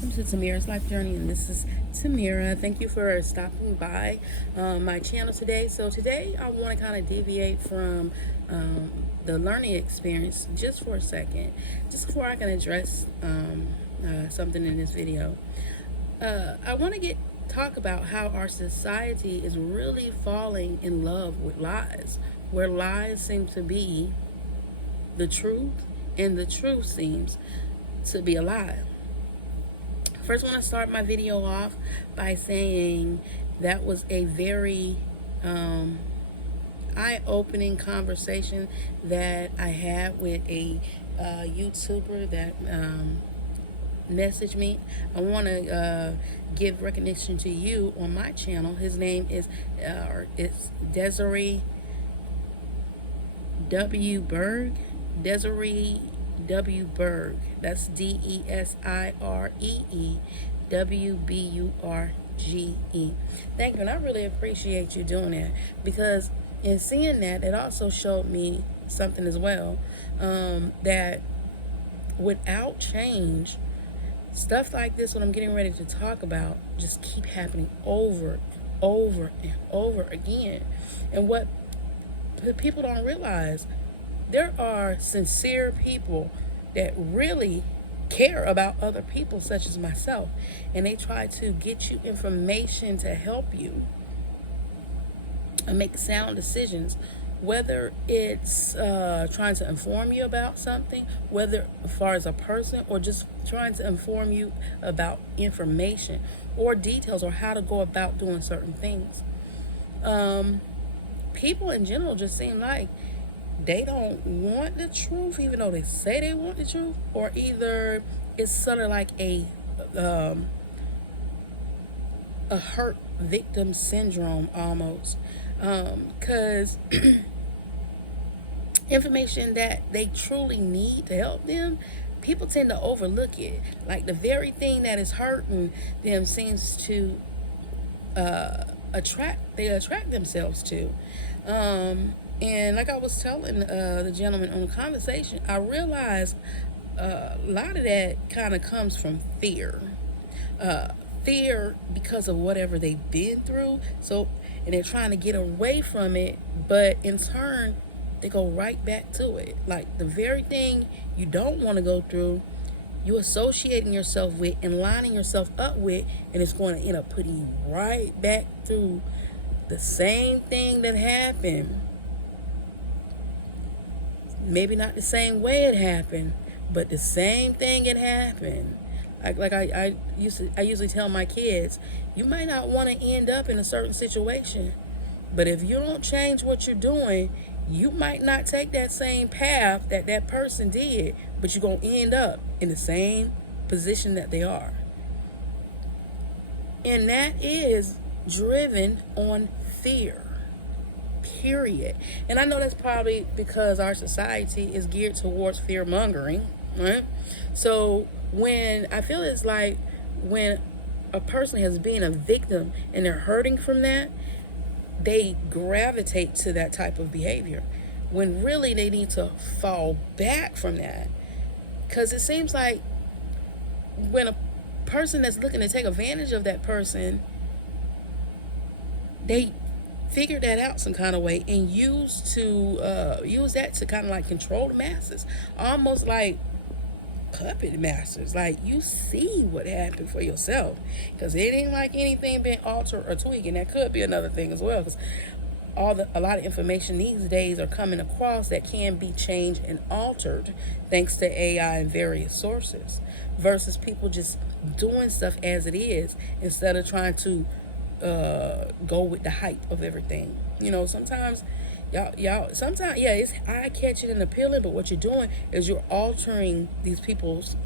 welcome to Tamira's Life Journey, and this is Tamira. Thank you for stopping by my channel today. So today I want to kind of deviate from the learning experience just for a second, just before I can address something in this video. I want to talk about how our society is really falling in love with lies, where lies seem to be the truth and the truth seems to be a lie. First, I want to start my video off by saying that was a very eye-opening conversation that I had with a YouTuber that messaged me. I want to give recognition to you on my channel. His name is it's Desiree W. Berg. Desiree W. Berg. That's DesirewBurge. Thank you, and I really appreciate you doing that, because in seeing that, it also showed me something as well, that without change, stuff like this, what I'm getting ready to talk about, just keep happening over and over again. And what people don't realize, there are sincere people that really care about other people, such as myself, and they try to get you information to help you make sound decisions, whether it's trying to inform you about something, whether as far as a person, or just trying to inform you about information or details or how to go about doing certain things. People in general just seem like they don't want the truth, even though they say they want the truth, or either it's sort of like a hurt victim syndrome almost, because information that they truly need to help them, people tend to overlook it. Like the very thing that is hurting them seems to attract themselves to. And like I was telling the gentleman on the conversation, I realized a lot of that kind of comes from fear. Fear because of whatever they've been through. So, and they're trying to get away from it, but in turn, they go right back to it. Like the very thing you don't want to go through, you associating yourself with and lining yourself up with, and it's going to end up putting you right back through the same thing that happened. Maybe not the same way it happened, but the same thing had happened. Like I usually tell my kids, you might not want to end up in a certain situation, but if you don't change what you're doing, you might not take that same path that that person did, but you're going to end up in the same position that they are. And that is driven on fear. Period. And I know that's probably because our society is geared towards fear mongering, right? So when I feel it's like when a person has been a victim and they're hurting from that, they gravitate to that type of behavior, when really they need to fall back from that. Because it seems like when a person that's looking to take advantage of that person, they figure that out some kind of way and use that to kind of like control the masses, almost like puppet masters. Like, you see what happened for yourself, because it ain't like anything been altered or tweaked. And that could be another thing as well, because a lot of information these days are coming across that can be changed and altered thanks to AI and various sources, versus people just doing stuff as it is instead of trying to go with the hype of everything. You know, sometimes sometimes it's eye-catching and appealing, but what you're doing is you're altering these people's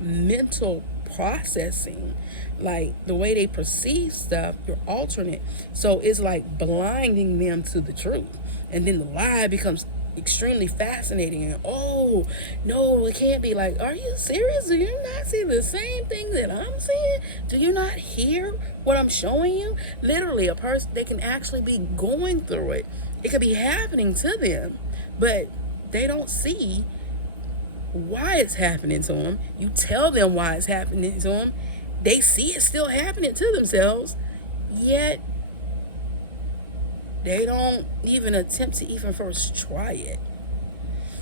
mental processing, like the way they perceive stuff. You're altering it, so it's like blinding them to the truth, and then the lie becomes extremely fascinating. And oh no, it can't be. Like, are you serious? Do you not see the same thing that I'm seeing? Do you not hear what I'm showing you? Literally, a person, they can actually be going through it. It could be happening to them, but they don't see why it's happening to them. You tell them why it's happening to them. They see it still happening to themselves, yet they don't even attempt to even first try it.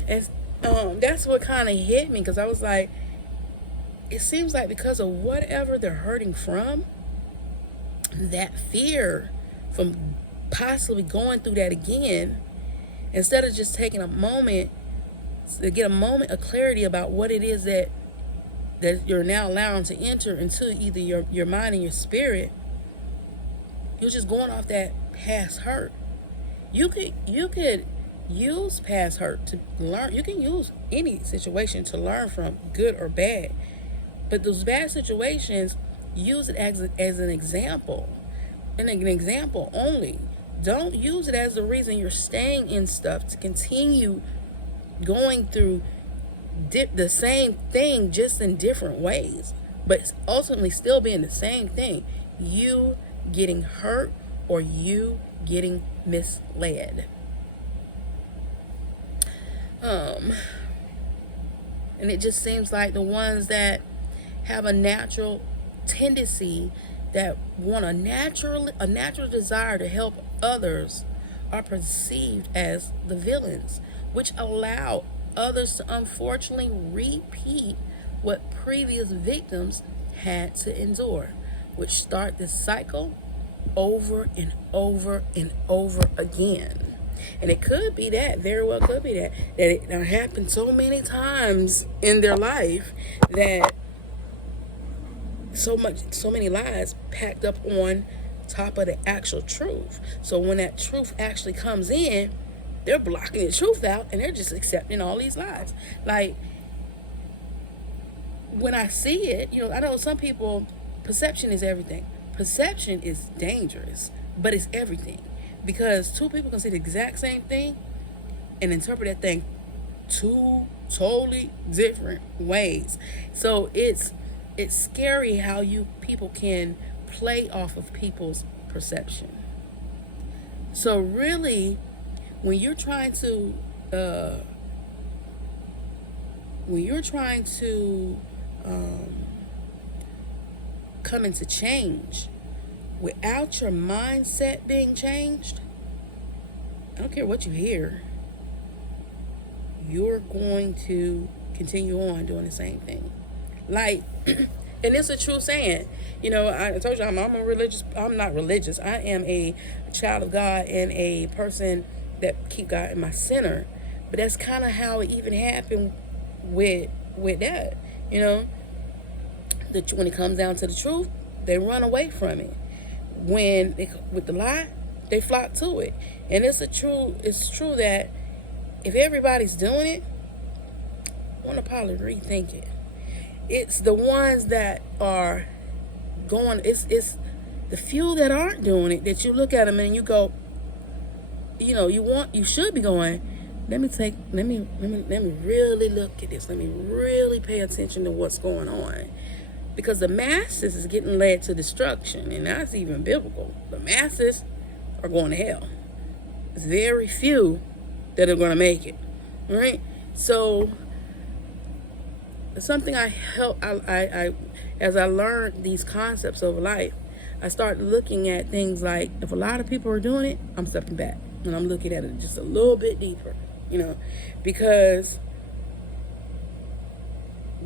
And that's what kind of hit me, because I was like, it seems like because of whatever they're hurting from, that fear from possibly going through that again, instead of just taking a moment to get a moment of clarity about what it is that you're now allowing to enter into either your mind and your spirit, you're just going off that past hurt. You could use past hurt to learn. You can use any situation to learn from, good or bad. But those bad situations, use it as an example, and an example only. Don't use it as the reason you're staying in stuff to continue going through the same thing, just in different ways, but it's ultimately still being the same thing. You getting hurt or you getting misled. And it just seems like the ones that have a natural tendency, that want a natural desire to help others, are perceived as the villains, which allow others to unfortunately repeat what previous victims had to endure, which start this cycle over and over and over again. And it could be that, very well could be that it happened so many times in their life, that so many lies packed up on top of the actual truth. So when that truth actually comes in, they're blocking the truth out and they're just accepting all these lies. Like, when I see it, I know some people, perception is everything. Perception is dangerous, but it's everything. Because two people can see the exact same thing and interpret that thing two totally different ways. So it's scary how you people can play off of people's perception. So really, when you're trying to come into change without your mindset being changed, I don't care what you hear, you're going to continue on doing the same thing. Like, and it's a true saying. I told you I'm not religious. I am a child of God and a person that keep God in my center. But that's kind of how it even happened with that. When it comes down to the truth, they run away from it. With the lie, they flock to it. And it's true that if everybody's doing it, I want to probably rethink it. It's the ones that are going, it's the few that aren't doing it, that you look at them and you go, you should be going, let me really look at this. Let me really pay attention to what's going on. Because the masses is getting led to destruction, and that's even biblical. The masses are going to hell. It's very few that are going to make it, right? So something I as I learned these concepts over life, I started looking at things like, if a lot of people are doing it, I'm stepping back and I'm looking at it just a little bit deeper, because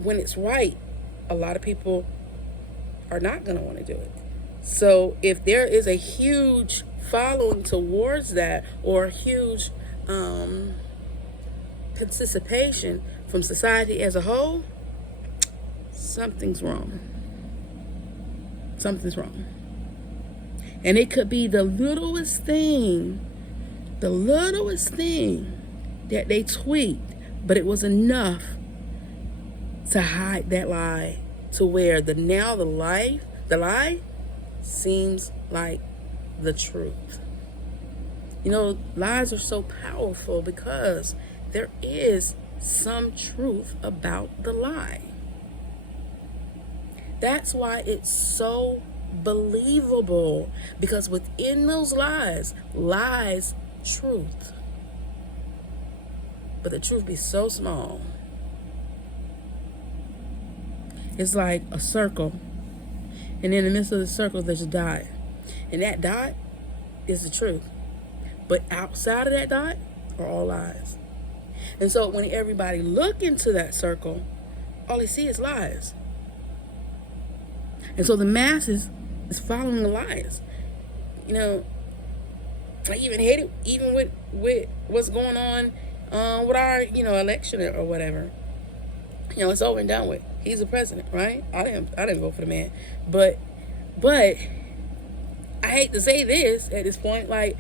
when it's right, a lot of people are not going to want to do it. So if there is a huge following towards that, or a huge participation from society as a whole, something's wrong. Something's wrong. And it could be the littlest thing that they tweaked, but it was enough to hide that lie, to where the lie seems like the truth. Lies are so powerful because there is some truth about the lie. That's why it's so believable, because within those lies lies truth. But the truth be so small. It's like a circle, and in the midst of the circle, there's a dot, and that dot is the truth. But outside of that dot are all lies. And so when everybody look into that circle, all they see is lies. And so the masses is following the lies. You know, I even hate it, even with what's going on with our, election or whatever. It's over and done with. He's the president, right? I didn't vote for the man. But I hate to say this at this point, like,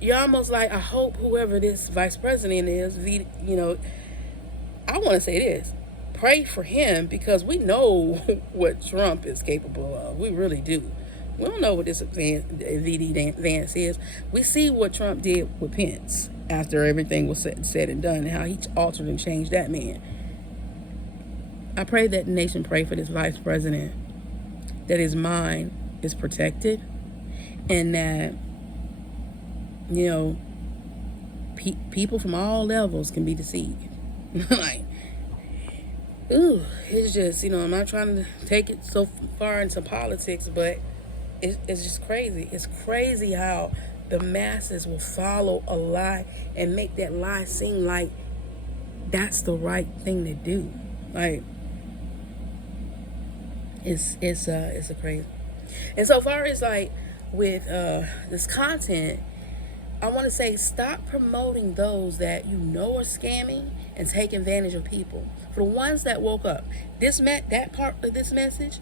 you're almost like, I hope whoever this vice president is, I want to say this. Pray for him, because we know what Trump is capable of. We really do. We don't know what this VD Vance is. We see what Trump did with Pence after everything was said and done, and how he altered and changed that man. I pray that the nation pray for this vice president, that his mind is protected, and that, people from all levels can be deceived. Like, it's just, I'm not trying to take it so far into politics, but it's just crazy. It's crazy how the masses will follow a lie and make that lie seem like that's the right thing to do. Like, it's a crazy. And so far as like with this content, I want to say, stop promoting those that are scamming and take advantage of people. For the ones that woke up, that part of this message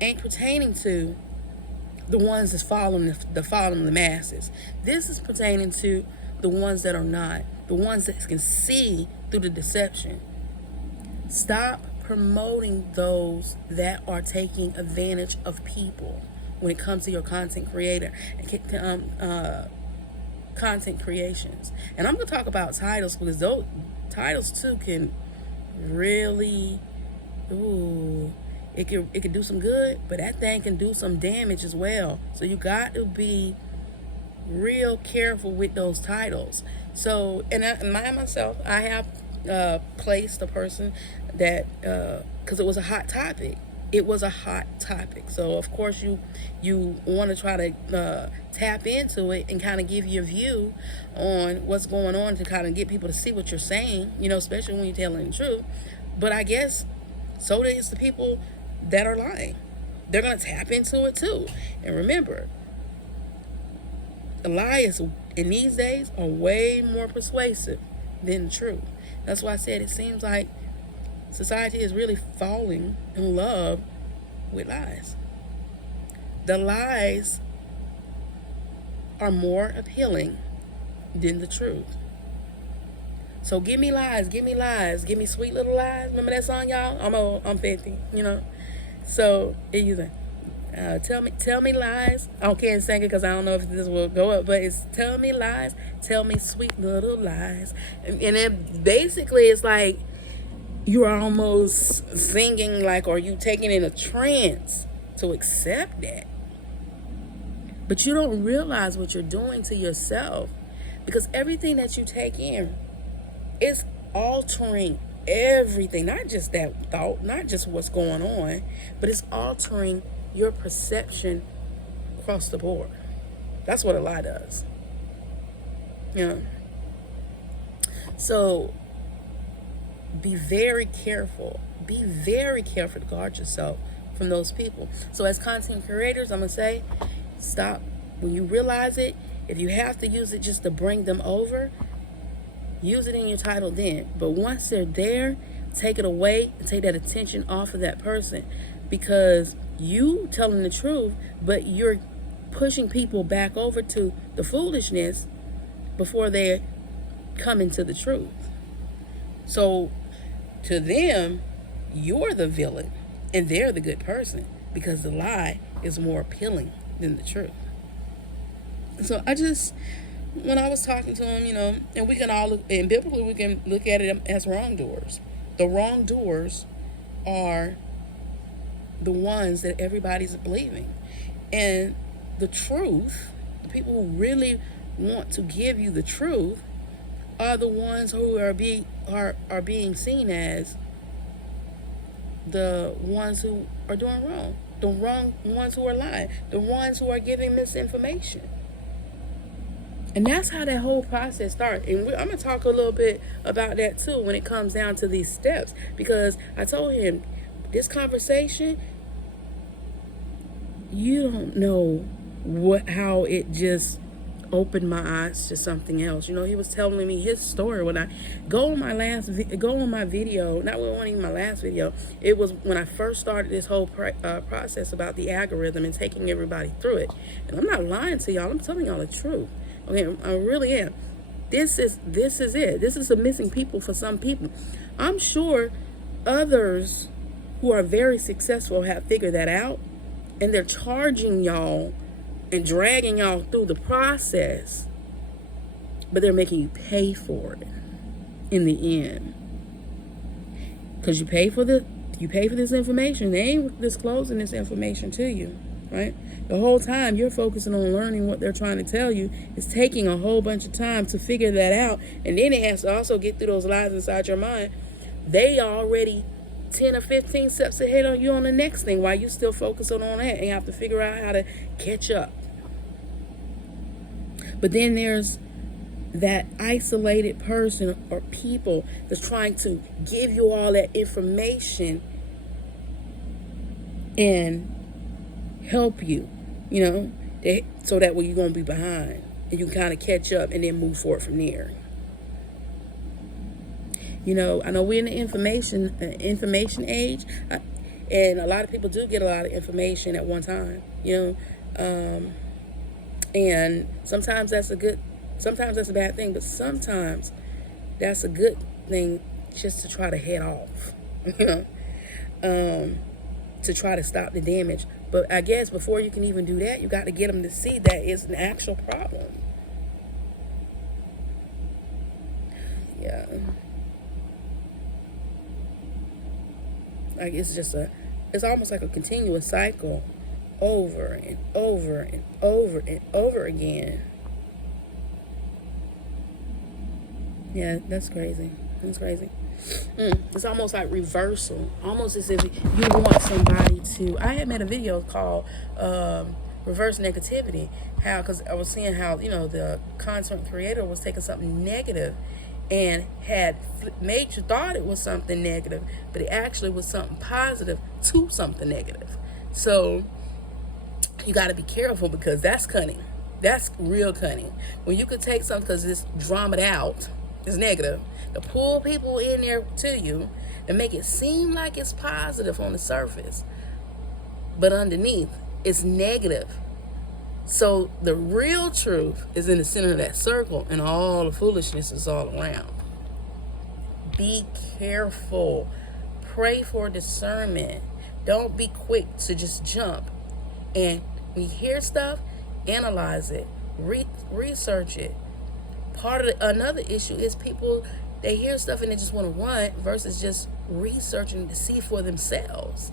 ain't pertaining to the ones that's following the masses. This is pertaining to the ones that are not, the ones that can see through the deception. Stop promoting those that are taking advantage of people when it comes to your content creator and content creations. And I'm going to talk about titles, because those titles too can really, it can do some good, but that thing can do some damage as well. So you got to be real careful with those titles. So, and myself, I have placed a person that, because it was a hot topic. It was a hot topic. So of course you want to try to tap into it and kind of give your view on what's going on, to kind of get people to see what you're saying, especially when you're telling the truth. But I guess so is the people that are lying. They're going to tap into it too. And remember, the lies in these days are way more persuasive than the truth. That's why I said it seems like society is really falling in love with lies. The lies are more appealing than the truth. So give me lies, give me lies, give me sweet little lies. Remember that song, y'all? I'm old, I'm 50, So either tell me lies. I can't sing it because I don't know if this will go up, but it's tell me lies, tell me sweet little lies, and it basically it's like you're almost singing, like, or you taking in a trance to accept that. But you don't realize what you're doing to yourself, because everything that you take in is altering everything, not just that thought, not just what's going on, but it's altering your perception across the board. That's what a lie does. So be very careful. Be very careful to guard yourself from those people. So as content creators, I'm going to say, stop. When you realize it, if you have to use it just to bring them over, use it in your title then. But once they're there, take it away and take that attention off of that person, because you telling the truth, but you're pushing people back over to the foolishness before they come into the truth. So to them, you're the villain and they're the good person, because the lie is more appealing than the truth. So when I was talking to him, and we can all look, and biblically we can look at it as wrongdoers. The wrongdoers are the ones that everybody's believing. And the truth, the people who really want to give you the truth, are the ones who are being seen as the ones who are doing wrong, the wrong ones who are lying, the ones who are giving misinformation. And that's how that whole process starts. And I'm going to talk a little bit about that too when it comes down to these steps. Because I told him, this conversation, you don't know how it just opened my eyes to something else. He was telling me his story. When I go on my video, not when even my last video, it was when I first started this whole process about the algorithm and taking everybody through it. And I'm not lying to y'all. I'm telling y'all the truth. Okay, I really am. This is it. This is a missing people for some people. I'm sure others who are very successful have figured that out, and they're charging y'all and dragging y'all through the process, but they're making you pay for it in the end. Because you pay for this information. They ain't disclosing this information to you, right? The whole time you're focusing on learning what they're trying to tell you. It's taking a whole bunch of time to figure that out, and then it has to also get through those lies inside your mind. They already 10 or 15 steps ahead of you on the next thing while you still focusing on that, and you have to figure out how to catch up. But then there's that isolated person or people that's trying to give you all that information and help you, so that way you're going to be behind and you can kind of catch up and then move forward from there. I know we're in the information age, and a lot of people do get a lot of information at one time, and sometimes that's a bad thing, but sometimes that's a good thing just to try to head off, to try to stop the damage. But I guess before you can even do that, you got to get them to see that it's an actual problem. Yeah. Like it's almost like a continuous cycle over and over and over and over again. Yeah, that's crazy. That's crazy. It's almost like reversal. Almost as if you want somebody to... I had made a video called Reverse Negativity. Because I was seeing how, the content creator was taking something negative and had made you thought it was something negative, but it actually was something positive to something negative. So you got to be careful, because that's cunning. That's real cunning. When you could take something because it's dramaed out, it's negative, to pull people in there to you and make it seem like it's positive on the surface, but underneath it's negative. So the real truth is in the center of that circle, and all the foolishness is all around. Be careful. Pray for discernment. Don't be quick to just jump. And when you hear stuff, analyze it, research it. Another issue is people, they hear stuff and they just want to run versus just researching to see for themselves.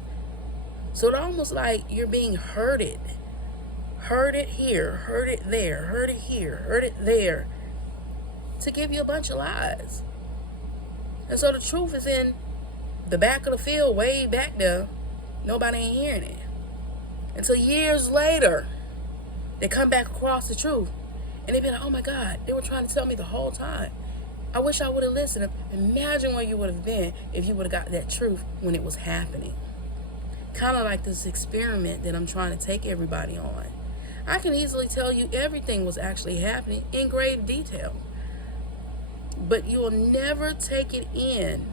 So it's almost like you're being herded. Heard it here, heard it there, heard it here, heard it there, to give you a bunch of lies. And so the truth is in the back of the field, way back there. Nobody ain't hearing it. Until years later, they come back across the truth. And they be like, oh my God, they were trying to tell me the whole time. I wish I would have listened. Imagine where you would have been if you would have got that truth when it was happening. Kind of like this experiment that I'm trying to take everybody on. I can easily tell you everything was actually happening in grave detail. But you will never take it in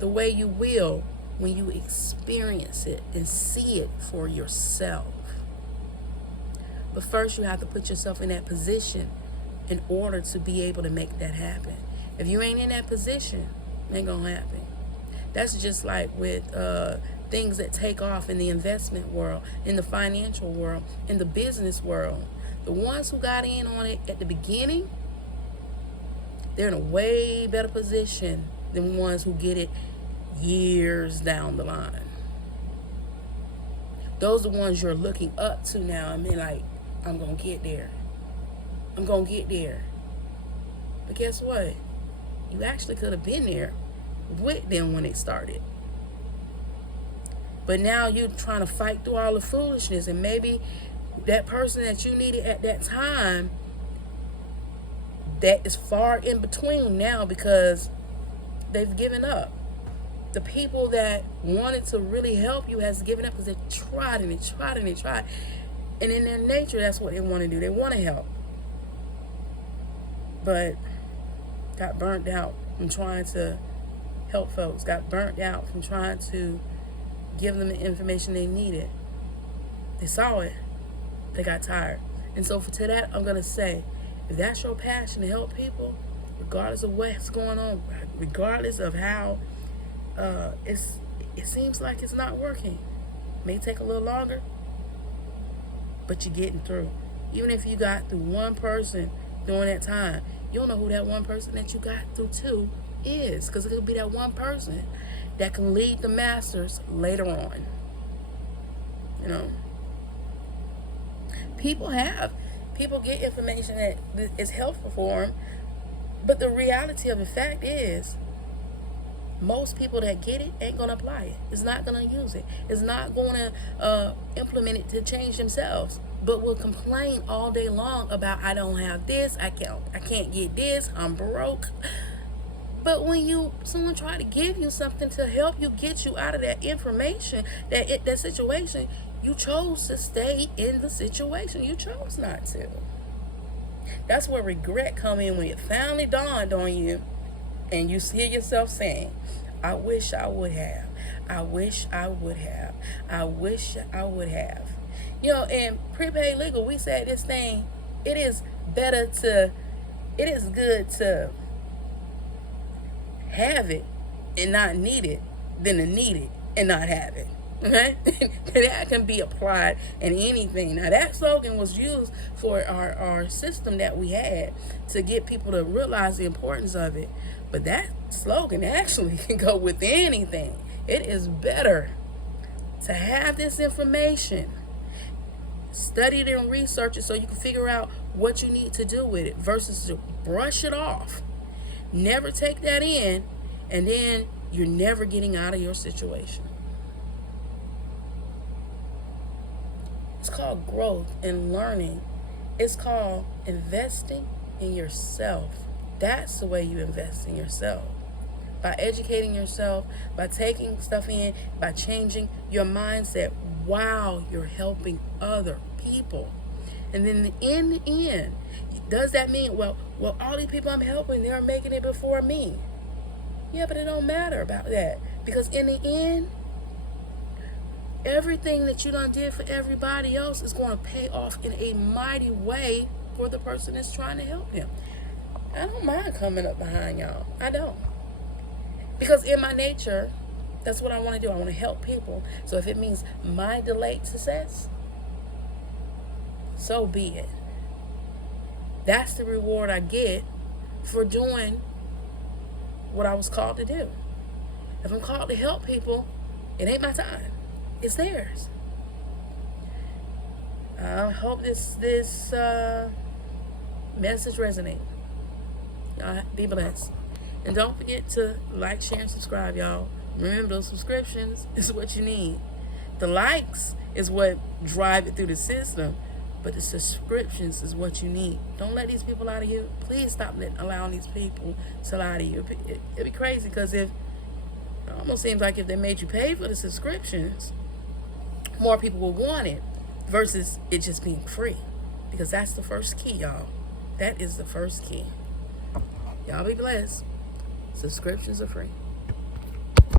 the way you will when you experience it and see it for yourself. But first you have to put yourself in that position in order to be able to make that happen. If you ain't in that position, it ain't gonna happen. That's just like with things that take off in the investment world, in the financial world, in the business world. The ones who got in on it at the beginning, they're in a way better position than ones who get it years down the line. Those are the ones you're looking up to now and being like, I'm going to get there. I'm going to get there. But guess what? You actually could have been there with them when it started. But now you're trying to fight through all the foolishness, and maybe that person that you needed at that time, that is far in between now because they've given up. The people that wanted to really help you has given up because they tried and they tried and they tried. And in their nature, that's what they want to do. They want to help. But got burnt out from trying to help folks. Got burnt out from trying to give them the information they needed. They saw it. They got tired. And so to that, I'm going to say, if that's your passion to help people, regardless of what's going on, regardless of how it seems like it's not working, may take a little longer, but you're getting through. Even if you got through one person during that time, you don't know who that one person that you got through to is, because it could be that one person that can lead the masters later on. You know, people get information that is helpful for them, but the reality of the fact is, most people that get it ain't going to apply it. It's not going to use it. It's not going to implement it to change themselves, but will complain all day long about, I don't have this, I can't get this, I'm broke. But when someone try to give you something to help you get you out of that information, that situation, you chose to stay in the situation. You chose not to. That's where regret come in, when it finally dawned on you and you hear yourself saying, I wish I would have. I wish I would have. I wish I would have. You know, in prepaid legal, we said this thing, it is good to have it and not need it than to need it and not have it. Okay? That can be applied in anything. Now, that slogan was used for our system that we had to get people to realize the importance of it. But that slogan actually can go with anything. It is better to have this information, study it and research it so you can figure out what you need to do with it, versus to brush it off, never take that in, and then you're never getting out of your situation. It's called growth and learning. It's called investing in yourself. That's the way you invest in yourself. By educating yourself, by taking stuff in, by changing your mindset while you're helping other people. And then in the end, does that mean, well, all these people I'm helping, they're making it before me? Yeah, but it don't matter about that. Because in the end, everything that you done did for everybody else is going to pay off in a mighty way for the person that's trying to help them. I don't mind coming up behind y'all. I don't. Because in my nature, that's what I want to do. I want to help people. So if it means my delayed success, so be it. That's the reward I get for doing what I was called to do. If I'm called to help people, it ain't my time. It's theirs. I hope this message resonates. Y'all be blessed. And don't forget to like, share, and subscribe, y'all. Remember, those subscriptions is what you need. The likes is what drive it through the system, but the subscriptions is what you need. Don't let these people lie to you. Please stop allowing these people to lie to you. It'd be crazy, because it almost seems like if they made you pay for the subscriptions, more people will want it versus it just being free. Because that's the first key, y'all. That is the first key. Y'all be blessed. Subscriptions are free.